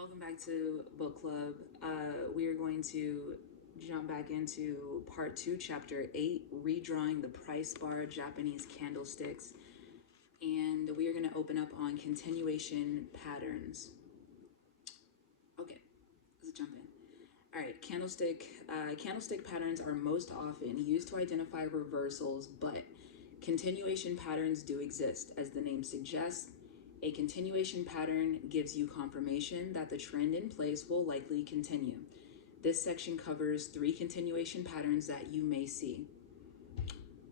Welcome back to book club. We are going to jump back into part 2, chapter 8, Redrawing the Price Bar, Japanese Candlesticks. And we are going to open up on continuation patterns. Okay, let's jump in. All right, candlestick patterns are most often used to identify reversals, but continuation patterns do exist. As the name suggests, a continuation pattern gives you confirmation that the trend in place will likely continue. This section covers 3 continuation patterns that you may see.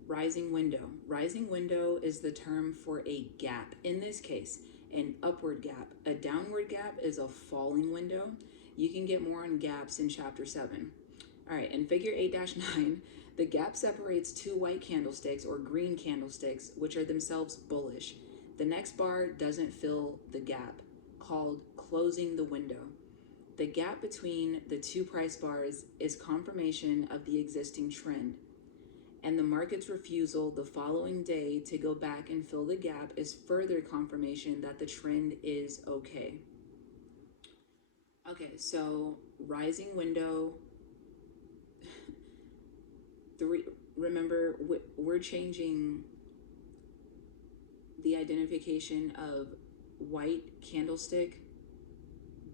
Rising window. Rising window is the term for a gap. In this case, an upward gap. A downward gap is a falling window. You can get more on gaps in chapter 7. All right, in figure 8-9, the gap separates 2 white candlesticks or green candlesticks, which are themselves bullish. The next bar doesn't fill the gap, called closing the window. The gap between the 2 price bars is confirmation of the existing trend. And the market's refusal the following day to go back and fill the gap is further confirmation that the trend is okay. Okay, so rising window. Remember, we're changing the identification of white candlestick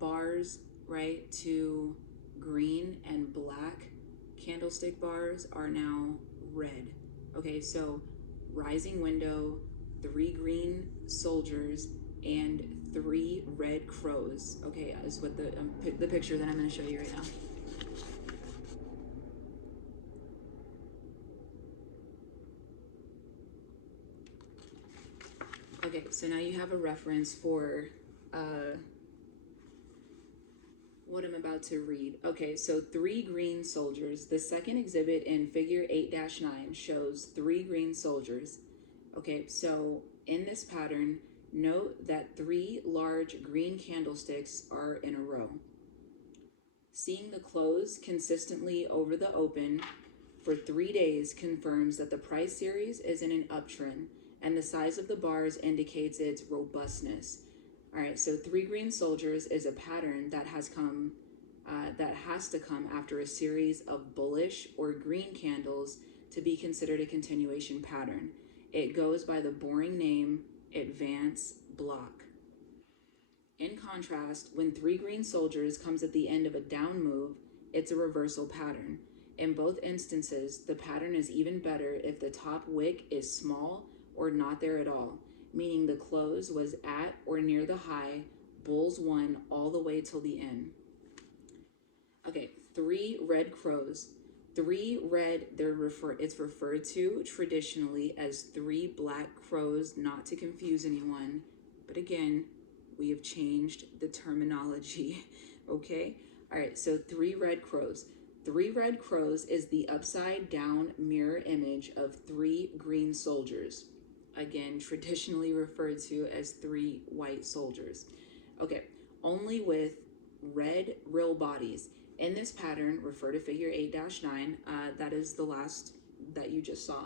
bars, right, to green, and black candlestick bars are now red. Okay, so rising window, 3 green soldiers, and 3 red crows. Okay, is what the picture that I'm going to show you right now. Okay, so now you have a reference for what I'm about to read. Okay, so 3 green soldiers. The second exhibit in figure 8-9 shows 3 green soldiers. Okay, so in this pattern, note that 3 large green candlesticks are in a row. Seeing the close consistently over the open for 3 days confirms that the price series is in an uptrend, and the size of the bars indicates its robustness. All right, so 3 green soldiers is a pattern that has to come after a series of bullish or green candles to be considered a continuation pattern. It goes by the boring name advance block. In contrast, when 3 green soldiers comes at the end of a down move, it's a reversal pattern. In both instances, the pattern is even better if the top wick is small or not there at all, meaning the close was at or near the high, bulls won all the way till the end. Okay, 3 red crows. 3 red, it's referred to traditionally as 3 black crows, not to confuse anyone. But again, we have changed the terminology, okay? All right, so 3 red crows. 3 red crows is the upside down mirror image of 3 green soldiers. Again, traditionally referred to as 3 white soldiers. Okay, only with red real bodies. In this pattern, refer to figure 8-9, that is the last that you just saw.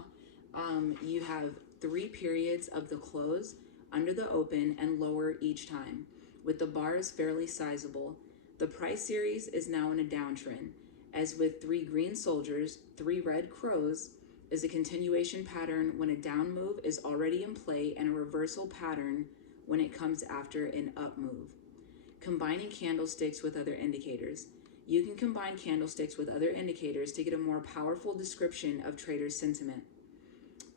You have 3 periods of the close, under the open, and lower each time, with the bars fairly sizable. The price series is now in a downtrend. As with 3 green soldiers, 3 red crows is a continuation pattern when a down move is already in play, and a reversal pattern when it comes after an up move. Combining candlesticks with other indicators. You can combine candlesticks with other indicators to get a more powerful description of traders' sentiment.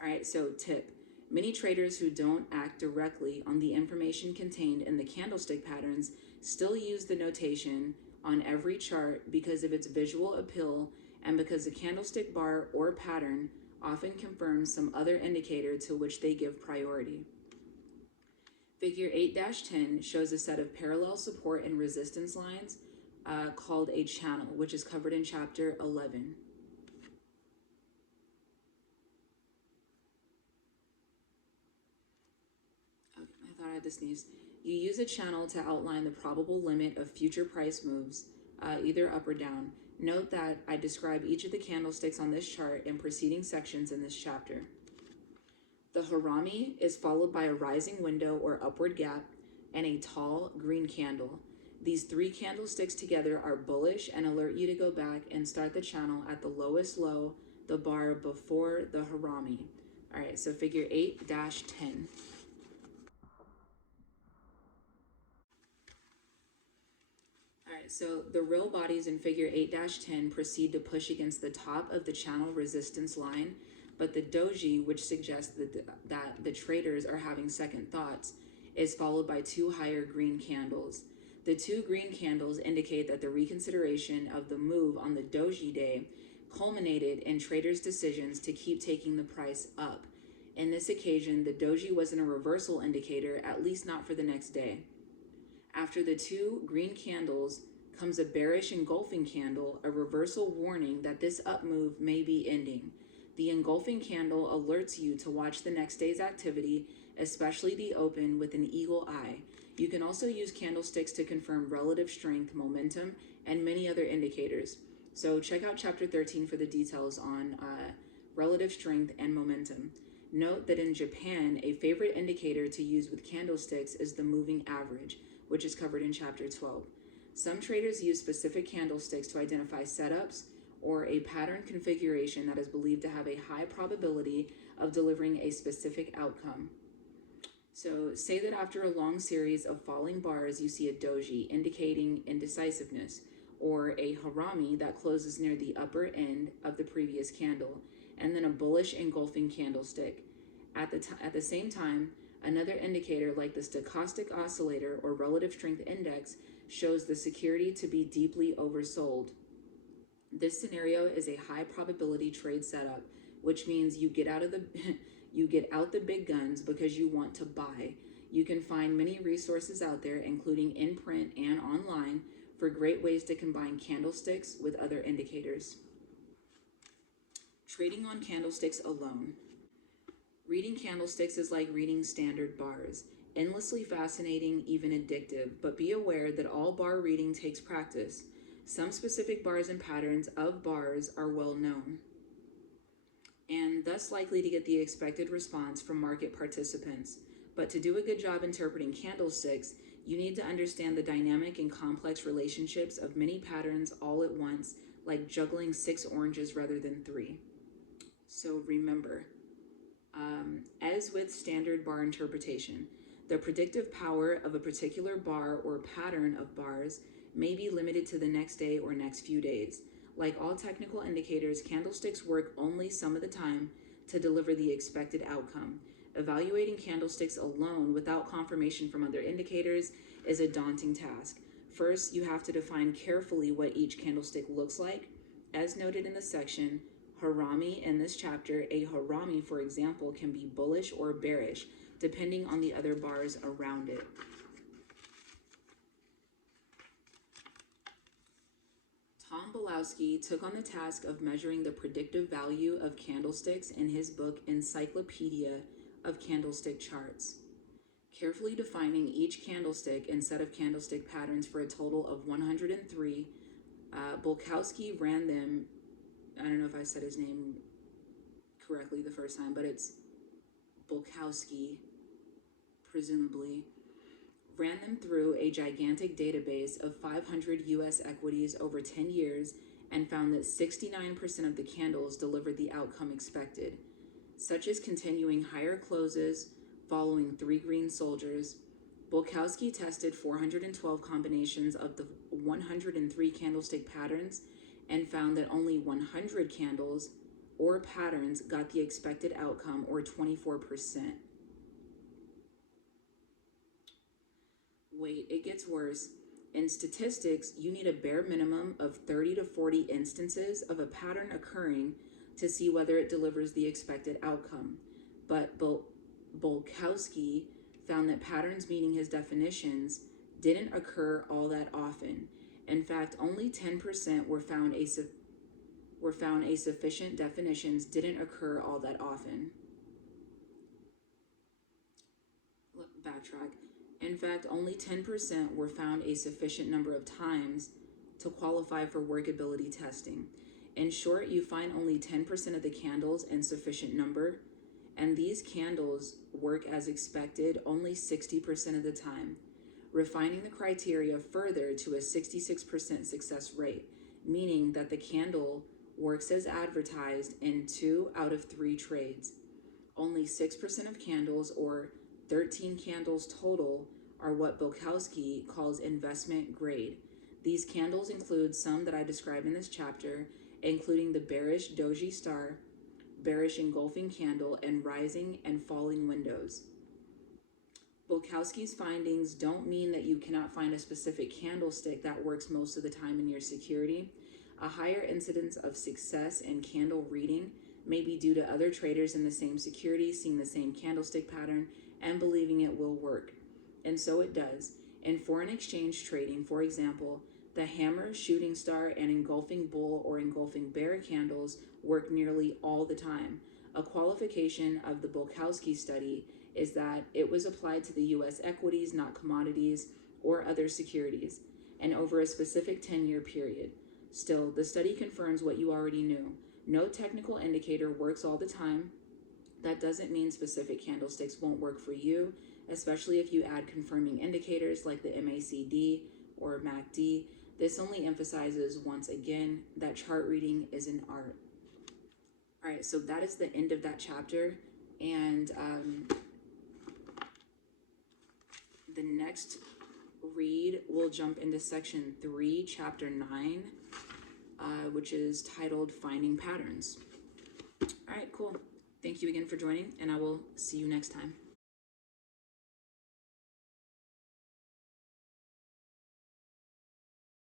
All right, so tip. Many traders who don't act directly on the information contained in the candlestick patterns still use the notation on every chart because of its visual appeal and because the candlestick bar or pattern often confirms some other indicator to which they give priority. Figure 8-10 shows a set of parallel support and resistance lines called a channel, which is covered in chapter 11. Okay, I thought I had to sneeze. You use a channel to outline the probable limit of future price moves, either up or down. Note that I describe each of the candlesticks on this chart in preceding sections in this chapter. The harami is followed by a rising window or upward gap and a tall green candle. These three candlesticks together are bullish and alert you to go back and start the channel at the lowest low, the bar before the harami. All right, so figure 8-10. All right, so the real bodies in figure 8-10 proceed to push against the top of the channel resistance line, but the doji, which suggests that the traders are having second thoughts, is followed by two higher green candles. The two green candles indicate that the reconsideration of the move on the doji day culminated in traders' decisions to keep taking the price up. In this occasion, the doji wasn't a reversal indicator, at least not for the next day. After the two green candles comes a bearish engulfing candle, a reversal warning that this up move may be ending. The engulfing candle alerts you to watch the next day's activity, especially the open, with an eagle eye. You can also use candlesticks to confirm relative strength, momentum, and many other indicators. So check out chapter 13 for the details on relative strength and momentum. Note that in Japan, a favorite indicator to use with candlesticks is the moving average, which is covered in chapter 12. Some traders use specific candlesticks to identify setups or a pattern configuration that is believed to have a high probability of delivering a specific outcome. So say that after a long series of falling bars, you see a doji indicating indecisiveness, or a harami that closes near the upper end of the previous candle, and then a bullish engulfing candlestick. At the same time, another indicator like the stochastic oscillator or relative strength index shows the security to be deeply oversold. This scenario is a high probability trade setup, which means you get out the big guns because you want to buy. You can find many resources out there, including in print and online, for great ways to combine candlesticks with other indicators. Trading on candlesticks alone. Reading candlesticks is like reading standard bars. Endlessly fascinating, even addictive, but be aware that all bar reading takes practice. Some specific bars and patterns of bars are well known, and thus likely to get the expected response from market participants. But to do a good job interpreting candlesticks, you need to understand the dynamic and complex relationships of many patterns all at once, like juggling 6 oranges rather than 3. So remember, as with standard bar interpretation, the predictive power of a particular bar or pattern of bars may be limited to the next day or next few days. Like all technical indicators, candlesticks work only some of the time to deliver the expected outcome. Evaluating candlesticks alone without confirmation from other indicators is a daunting task. First, you have to define carefully what each candlestick looks like. As noted in the section, harami in this chapter, a harami, for example, can be bullish or bearish, depending on the other bars around it. Tom Bilowski took on the task of measuring the predictive value of candlesticks in his book Encyclopedia of Candlestick Charts, carefully defining each candlestick and set of candlestick patterns for a total of 103. Bilkowski ran them, I don't know if I said his name correctly the first time, but it's Bilkowski, presumably, ran them through a gigantic database of 500 US equities over 10 years and found that 69% of the candles delivered the outcome expected, such as continuing higher closes following 3 green soldiers. Bilkowski tested 412 combinations of the 103 candlestick patterns and found that only 100 candles or patterns got the expected outcome, or 24%. Wait, it gets worse. In statistics, you need a bare minimum of 30 to 40 instances of a pattern occurring to see whether it delivers the expected outcome. But Bilkowski found that patterns meeting his definitions didn't occur all that often. In fact, only 10% were found a sufficient definitions didn't occur all that often. Backtrack. In fact, only 10% were found a sufficient number of times to qualify for workability testing. In short, you find only 10% of the candles in sufficient number, and these candles work as expected only 60% of the time. refining the criteria further to a 66% success rate, meaning that the candle works as advertised in 2 out of 3 trades. Only 6% of candles, or 13 candles total, are what Bulkowski calls investment grade. These candles include some that I describe in this chapter, including the bearish doji star, bearish engulfing candle, and rising and falling windows. Bulkowski's findings don't mean that you cannot find a specific candlestick that works most of the time in your security. A higher incidence of success in candle reading may be due to other traders in the same security seeing the same candlestick pattern and believing it will work. And so it does. In foreign exchange trading, for example, the hammer, shooting star, and engulfing bull or engulfing bear candles work nearly all the time. A qualification of the Bulkowski study is that it was applied to the U.S. equities, not commodities or other securities, and over a specific 10-year period. Still, the study confirms what you already knew. No technical indicator works all the time. That doesn't mean specific candlesticks won't work for you, especially if you add confirming indicators like the MACD or MACD. This only emphasizes, once again, that chart reading is an art. All right, so that is the end of that chapter. And the next read, we'll jump into section 3, chapter 9, which is titled Finding Patterns. All right, cool. Thank you again for joining, and I will see you next time.